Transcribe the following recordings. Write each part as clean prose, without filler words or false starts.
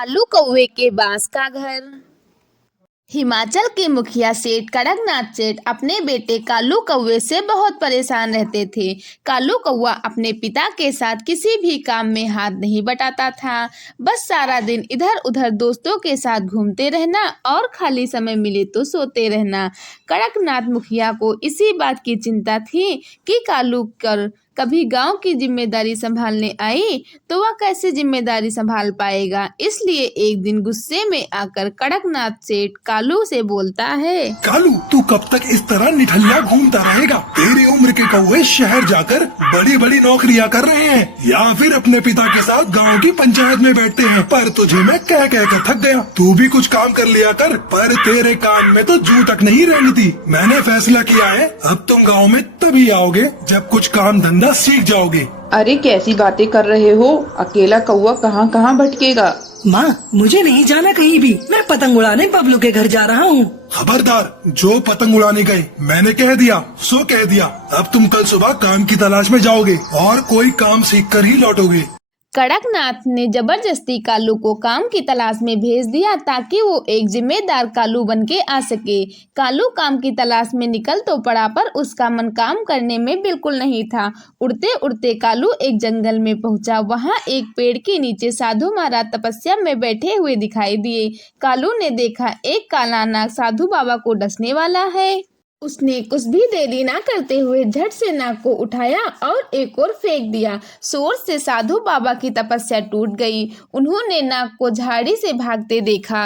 कालू कौवे के बांस का घर। हिमाचल के मुखिया सेठ कड़कनाथ सेठ अपने बेटे कालू कौवे से बहुत परेशान रहते थे। कालू कौवा अपने पिता के साथ किसी भी काम में हाथ नहीं बटाता था। बस सारा दिन इधर उधर दोस्तों के साथ घूमते रहना और खाली समय मिले तो सोते रहना। कड़कनाथ मुखिया को इसी बात की चिंता थी कि कालू कभी गांव की जिम्मेदारी संभालने आई तो वह कैसे जिम्मेदारी संभाल पाएगा। इसलिए एक दिन गुस्से में आकर कड़कनाथ सेठ कालू से बोलता है, कालू, तू कब तक इस तरह निठल्ला घूमता रहेगा? तेरी उम्र के कौवे शहर जाकर बड़ी बड़ी नौकरियां कर रहे हैं या फिर अपने पिता के साथ गांव की पंचायत में बैठते हैं। पर तुझे मैं कह कर थक गया। तू भी कुछ काम कर लिया कर। पर तेरे काम में तो जू तक नहीं रहनी थी। मैंने फैसला किया है, अब तुम गाँव में तभी आओगे जब कुछ काम धंधा सीख जाओगे। अरे कैसी बातें कर रहे हो? अकेला कौवा कहाँ कहाँ भटकेगा। माँ, मुझे नहीं जाना कहीं भी। मैं पतंग उड़ाने बबलू के घर जा रहा हूँ। खबरदार, जो पतंग उड़ाने गए मैंने कह दिया सो कह दिया। अब तुम कल सुबह काम की तलाश में जाओगे और कोई काम सीख कर ही लौटोगे। कड़कनाथ ने जबरदस्ती कालू को काम की तलाश में भेज दिया ताकि वो एक जिम्मेदार कालू बन के आ सके। कालू काम की तलाश में निकल तो पड़ा पर उसका मन काम करने में बिल्कुल नहीं था। उड़ते उड़ते कालू एक जंगल में पहुंचा। वहां एक पेड़ के नीचे साधु महाराज तपस्या में बैठे हुए दिखाई दिए। कालू ने देखा एक काला नाग साधु बाबा को डसने वाला है। उसने कुछ भी देरी ना करते हुए झट से नाग को उठाया और एक और फेंक दिया। जोर से साधु बाबा की तपस्या टूट गई। उन्होंने नाग को झाड़ी से भागते देखा।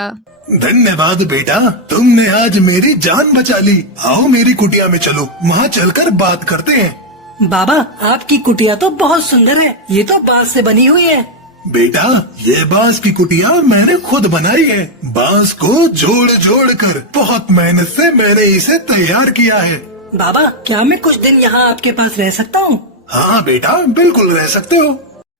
धन्यवाद बेटा, तुमने आज मेरी जान बचा ली। आओ मेरी कुटिया में चलो, वहाँ चलकर बात करते हैं। बाबा, आपकी कुटिया तो बहुत सुंदर है। ये तो बांस से बनी हुई है। बेटा, ये बांस की कुटिया मैंने खुद बनाई है। बांस को जोड़ जोड़ कर बहुत मेहनत से मैंने इसे तैयार किया है। बाबा, क्या मैं कुछ दिन यहाँ आपके पास रह सकता हूँ? हाँ बेटा, बिल्कुल रह सकते हो।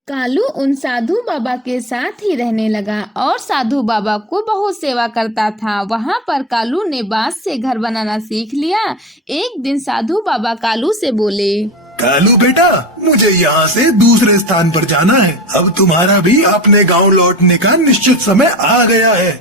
कालू उन साधु बाबा के साथ ही रहने लगा और साधु बाबा को बहुत सेवा करता था। वहाँ पर कालू ने बांस से घर बनाना सीख लिया। एक दिन साधु बाबा कालू से बोले, कालू बेटा, मुझे यहाँ से दूसरे स्थान पर जाना है। अब तुम्हारा भी अपने गांव लौटने का निश्चित समय आ गया है।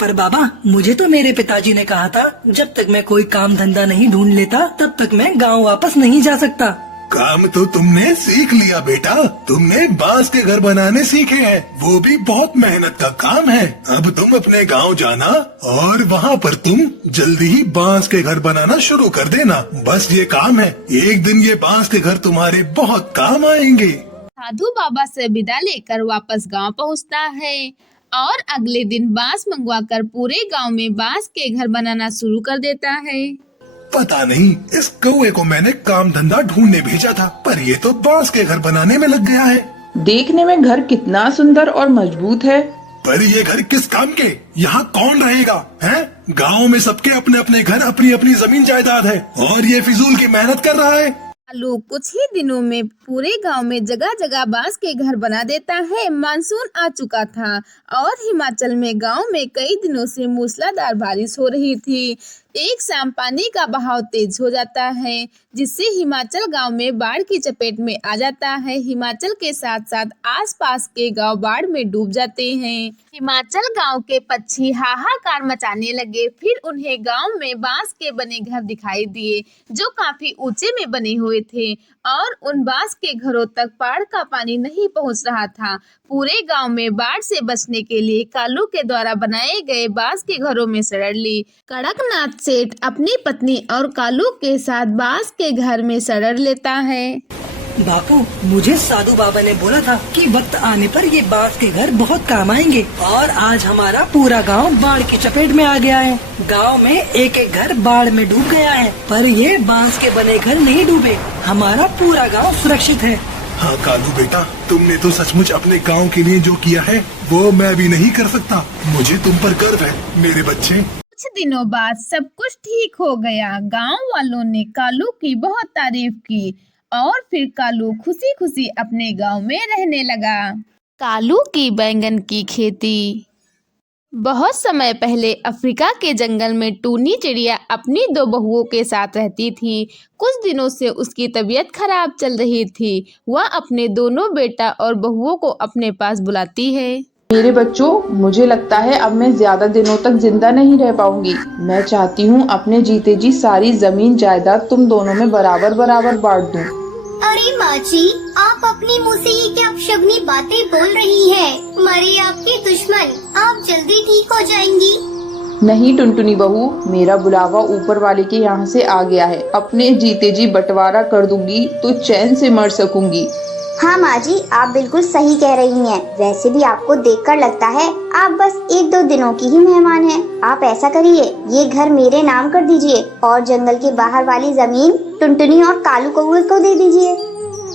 पर बाबा, मुझे तो मेरे पिताजी ने कहा था जब तक मैं कोई काम धंधा नहीं ढूंढ लेता तब तक मैं गांव वापस नहीं जा सकता। काम तो तुमने सीख लिया बेटा। तुमने बांस के घर बनाने सीखे हैं, वो भी बहुत मेहनत का काम है। अब तुम अपने गांव जाना और वहाँ पर तुम जल्दी ही बांस के घर बनाना शुरू कर देना। बस ये काम है, एक दिन ये बांस के घर तुम्हारे बहुत काम आएंगे। साधु बाबा से विदा लेकर वापस गांव पहुंचता है और अगले दिन बांस मंगवाकर पूरे गांव में बांस के घर बनाना शुरू कर देता है। पता नहीं इस कौवे को मैंने काम धंधा ढूंढने भेजा था, पर ये तो बांस के घर बनाने में लग गया है। देखने में घर कितना सुंदर और मजबूत है। पर ये घर किस काम के? यहाँ कौन रहेगा? हैं? गांव में सबके अपने अपने घर, अपनी अपनी जमीन जायदाद है और ये फिजूल की मेहनत कर रहा है। कालू कुछ ही दिनों में पूरे गांव में जगह जगह बांस के घर बना देता है। मानसून आ चुका था और हिमाचल में गांव में कई दिनों से मूसलाधार बारिश हो रही थी। एक शाम पानी का बहाव तेज हो जाता है जिससे हिमाचल गांव में बाढ़ की चपेट में आ जाता है। हिमाचल के साथ साथ आसपास के गांव बाढ़ में डूब जाते हैं। हिमाचल गांव के पक्षी हाहाकार मचाने लगे। फिर उन्हें गांव में बांस के बने घर दिखाई दिए जो काफी ऊंचे में बने हुए थे और उन बांस के घरों तक बाढ़ का पानी नहीं पहुंच रहा था। पूरे गांव में बाढ़ से बचने के लिए कालू के द्वारा बनाए गए बांस के घरों में शरण ली। कड़कनाथ सेठ अपनी पत्नी और कालू के साथ बांस के घर में शरण लेता है। बापू, मुझे साधु बाबा ने बोला था कि वक्त आने पर ये बांस के घर बहुत काम आएंगे और आज हमारा पूरा गांव बाढ़ की चपेट में आ गया है। गांव में एक एक घर बाढ़ में डूब गया है, पर ये बांस के बने घर नहीं डूबे। हमारा पूरा गांव सुरक्षित है। हाँ कालू बेटा, तुमने तो सचमुच अपने गांव के लिए जो किया है वो मैं भी नहीं कर सकता। मुझे तुम पर गर्व है मेरे बच्चे। कुछ दिनों बाद सब कुछ ठीक हो गया। गांव वालों ने कालू की बहुत तारीफ की और फिर कालू खुशी खुशी अपने गांव में रहने लगा। कालू की बैंगन की खेती। बहुत समय पहले अफ्रीका के जंगल में टूनी चिड़िया अपनी दो बहुओं के साथ रहती थी। कुछ दिनों से उसकी तबीयत खराब चल रही थी। वह अपने दोनों बेटा और बहुओं को अपने पास बुलाती है। मेरे बच्चों, मुझे लगता है अब मैं ज्यादा दिनों तक जिंदा नहीं रह पाऊंगी। मैं चाहती हूँ अपने जीते जी सारी जमीन जायदाद तुम दोनों में बराबर बराबर बांट दूं। अरे माँ जी, आप अपने मुँह से ये क्या अपशगुनी बातें बोल रही हैं? मरे आपके दुश्मन, आप जल्दी ठीक हो जाएंगी। नहीं टुनटुनी बहू, मेरा बुलावा ऊपर वाले के यहाँ से आ गया है। अपने जीते जी बंटवारा कर दूंगी तो चैन से मर सकूंगी। हाँ माँ जी, आप बिल्कुल सही कह रही हैं। वैसे भी आपको देखकर लगता है आप बस 1-2 दिनों की ही मेहमान हैं। आप ऐसा करिए, ये घर मेरे नाम कर दीजिए और जंगल के बाहर वाली जमीन टुनटुनी और कालू कौवे को दे दीजिए।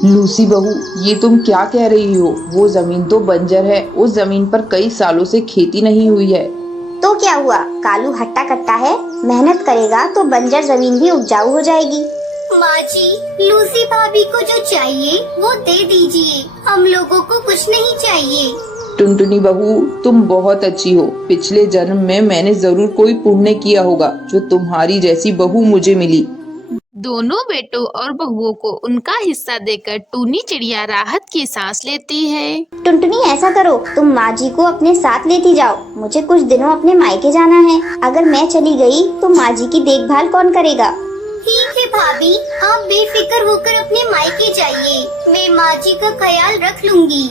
लूसी बहू, ये तुम क्या कह रही हो? वो जमीन तो बंजर है। उस जमीन पर कई सालों से खेती नहीं हुई है। तो क्या हुआ, कालू हट्टा कट्टा है, मेहनत करेगा तो बंजर जमीन भी उपजाऊ हो जाएगी। माँ जी, लूसी भाभी को जो चाहिए वो दे दीजिए, हम लोगों को कुछ नहीं चाहिए। टुनटुनी बहू, तुम बहुत अच्छी हो। पिछले जन्म में मैंने जरूर कोई पुण्य किया होगा जो तुम्हारी जैसी बहू मुझे मिली। दोनों बेटों और बहुओं को उनका हिस्सा देकर टूनी चिड़िया राहत की सांस लेती है। टुनटुनी ऐसा करो, तुम माँ जी को अपने साथ लेती जाओ। मुझे कुछ दिनों अपने मायके जाना है। अगर मैं चली गई तो माँ जी की देखभाल कौन करेगा? ठीक है भाभी, आप बेफिक्र होकर अपने मायके जाइए, मैं माँ जी का ख्याल रख लूंगी।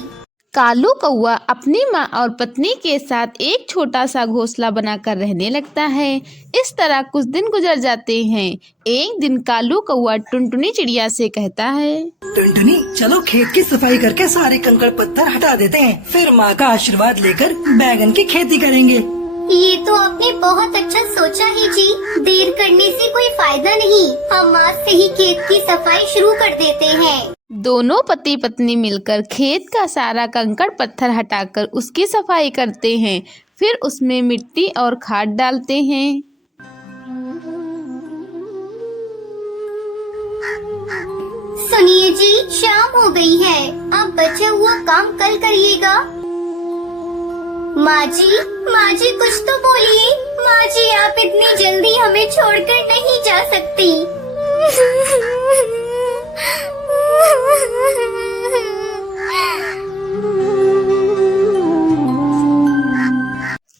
कालू कौवा अपनी माँ और पत्नी के साथ एक छोटा सा घोंसला बनाकर रहने लगता है। इस तरह कुछ दिन गुजर जाते हैं। एक दिन कालू कौवा टुनटुनी चिड़िया से कहता है, टुनटुनी, चलो खेत की सफाई करके सारे कंकड़ पत्थर हटा देते हैं, फिर माँ का आशीर्वाद लेकर बैगन की खेती करेंगे। ये तो आपने बहुत अच्छा सोचा है जी। देर करने से कोई फायदा नहीं, हम आज से ही खेत की सफाई शुरू कर देते हैं। दोनों पति पत्नी मिलकर खेत का सारा कंकड़ पत्थर हटाकर उसकी सफाई करते हैं। फिर उसमें मिट्टी और खाद डालते हैं। सुनिए जी, शाम हो गई है, अब बचा हुआ काम कल करिएगा। माँ जी कुछ तो बोलिए। माँ जी, आप इतनी जल्दी हमें छोड़कर नहीं जा सकती।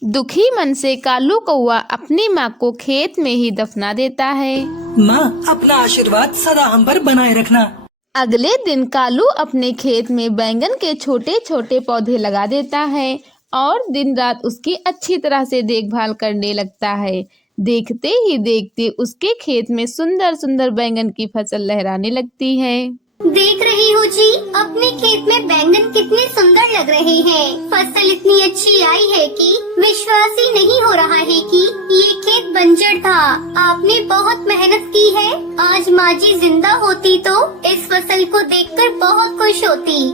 दुखी मन से कालू कौवा अपनी माँ को खेत में ही दफना देता है। माँ, अपना आशीर्वाद सदा हम पर बनाए रखना। अगले दिन कालू अपने खेत में बैंगन के छोटे छोटे पौधे लगा देता है और दिन रात उसकी अच्छी तरह से देखभाल करने लगता है। देखते ही देखते उसके खेत में सुंदर सुंदर बैंगन की फसल लहराने लगती है। देख रही हो जी, अपने खेत में बैंगन कितने सुंदर लग रहे हैं। फसल इतनी अच्छी आई है कि विश्वास ही नहीं हो रहा है कि ये खेत बंजर था। आपने बहुत मेहनत की है। आज माँ जी जिंदा होती तो इस फसल को देखकर बहुत खुश होती।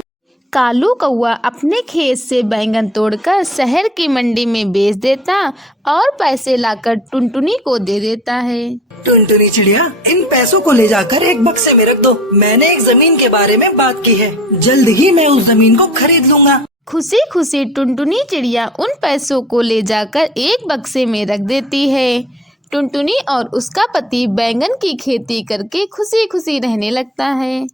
कालू कौवा अपने खेत से बैंगन तोड़कर शहर की मंडी में बेच देता और पैसे लाकर टुनटुनी को दे देता है। टुनटुनी चिड़िया, इन पैसों को ले जाकर एक बक्से में रख दो। मैंने एक जमीन के बारे में बात की है, जल्द ही मैं उस जमीन को खरीद लूंगा। खुशी खुशी टुनटुनी चिड़िया उन पैसों को ले जाकर एक बक्से में रख देती है। टुनटुनी और उसका पति बैंगन की खेती करके खुशी खुशी रहने लगता है।